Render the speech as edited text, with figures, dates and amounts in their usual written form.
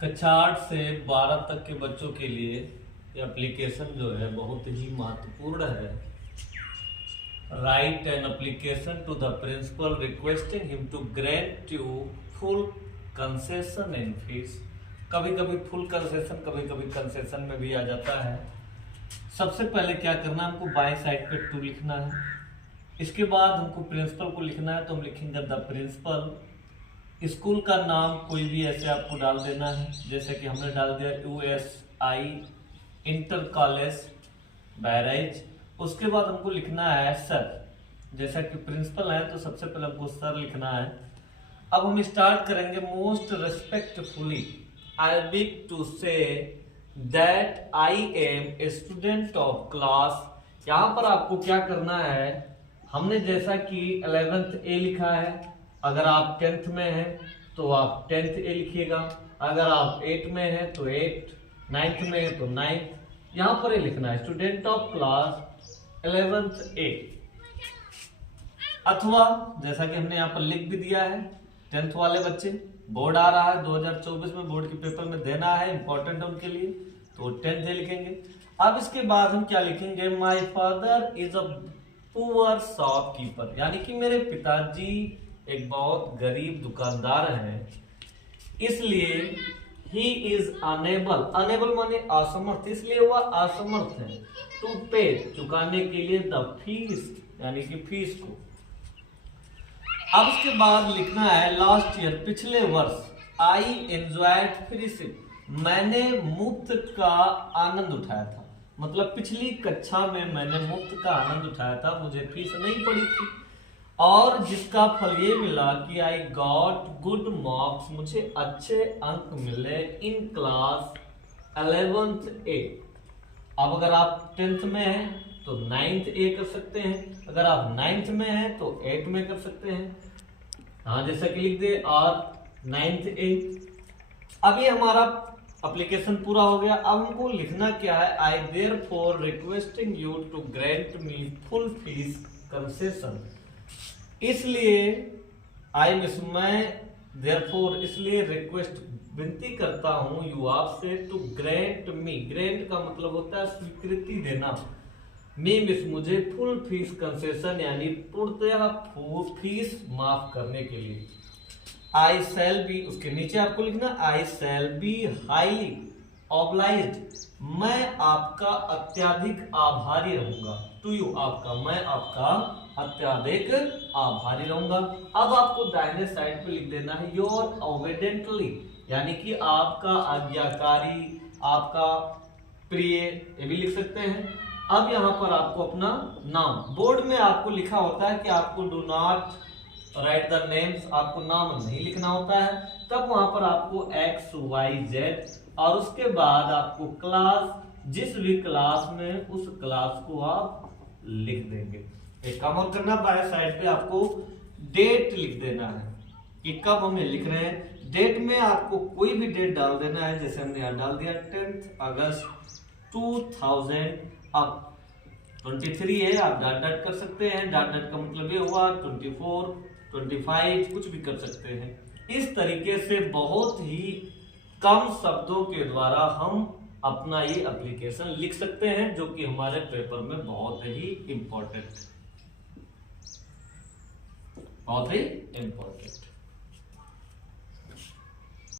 कक्षा 8 से 12 तक के बच्चों के लिए ये एप्लीकेशन जो है बहुत ही महत्वपूर्ण है। Write an application to the principal requesting him to grant you full concession in fees. कभी कभी फुल कंसेशन, कभी कभी कंसेशन में भी आ जाता है। सबसे पहले क्या करना है, हमको बाएं साइड पे टू लिखना है। इसके बाद हमको प्रिंसिपल को लिखना है, तो हम लिखेंगे द प्रिंसिपल। स्कूल का नाम कोई भी ऐसे आपको डाल देना है, जैसे कि हमने डाल दिया USI इंटर कॉलेज बहराइच। उसके बाद हमको लिखना है सर। जैसा कि प्रिंसिपल है तो सबसे पहले हमको सर लिखना है। अब हम स्टार्ट करेंगे। Most respectfully I wish to say that I am a student of class. यहाँ पर आपको क्या करना है, हमने जैसा कि 11th A लिखा है, अगर आप 10th में हैं तो आप 10th A लिखिएगा, अगर आप 8 में हैं तो 8, 9th में है तो 9th। यहाँ पर ये लिखना है student of class 11th A। अथवा जैसा कि हमने यहाँ पर लिख भी दिया है, 10th वाले बच्चे, बोर्ड आ रहा है 2024 में, बोर्ड के पेपर में देना है, इंपॉर्टेंट है उनके लिए, तो 10th A लिखेंगे। अब इसके बाद हम क्या लिखेंगे, my father is a poor shopkeeper, यानी कि मेरे पिताजी एक बहुत गरीब दुकानदार हैं, इसलिए ही इज अनेबल, अनेबल माने असमर्थ, इसलिए वह असमर्थ है, टू पे चुकाने के लिए द फीस, यानी कि फीस को। अब उसके बाद लिखना है लास्ट ईयर, पिछले वर्ष, आई एंजॉयड फ्रीशिप, मैंने मुफ्त का आनंद उठाया था। मतलब पिछली कक्षा में मैंने मुफ्त का आनंद उठाया था, मुझे फीस नहीं पड़ी थी, और जिसका फल ये मिला कि आई गॉट गुड मार्क्स, मुझे अच्छे अंक मिले इन क्लास 11th A। अब अगर आप 10th में हैं तो 9th A कर सकते हैं, अगर आप 9th में हैं तो 8 में कर सकते हैं। हाँ, जैसा कि लिख दे और 9th A। अब ये हमारा एप्लीकेशन पूरा हो गया। अब हमको लिखना क्या है, I therefore requesting you to grant me full fee concession. इसलिए आई मिस, मैं देयरफॉर इसलिए रिक्वेस्ट विनती करता हूं यू आपसे, टू ग्रांट मी, ग्रांट का मतलब होता है स्वीकृति देना, मी मिस मुझे फुल फीस कंसेशन, यानी पूर्णतः फीस माफ करने के लिए। आई शैल बी, उसके नीचे आपको लिखना आई शैल बी हाईली ऑब्लाइज्ड, मैं आपका अत्यधिक आभारी रहूंगा, टू यू आपका, मैं आपका अत्यधिक आभारी रहूंगा। अब आपको दाहिने साइड पे लिख देना है योर ओबेडेंटली, यानी कि आपका आज्ञाकारी, आपका प्रिय, ये भी लिख सकते हैं। अब यहाँ पर आपको अपना नाम, बोर्ड में आपको लिखा होता है कि आपको do not right the names, आपको नाम नहीं लिखना होता है, तब वहां पर आपको XYZ, और उसके बाद आपको क्लास, जिस भी क्लास में उस क्लास को आप लिख देंगे। एक काम और करना, बाएं साइड पे आपको डेट लिख देना है कि कब हमें लिख रहे हैं। डेट में आपको कोई भी डेट डाल देना है, जैसे हमने यहाँ डाल दिया 10th अगस्त 2000। अब 23 है, आप डॉट डॉट कर सकते हैं, डॉट डॉट का मतलब ये हुआ 24, 25, कुछ भी कर सकते हैं। इस तरीके से बहुत ही कम शब्दों के द्वारा हम अपना ये एप्लीकेशन लिख सकते हैं, जो कि हमारे पेपर में बहुत ही इंपॉर्टेंट।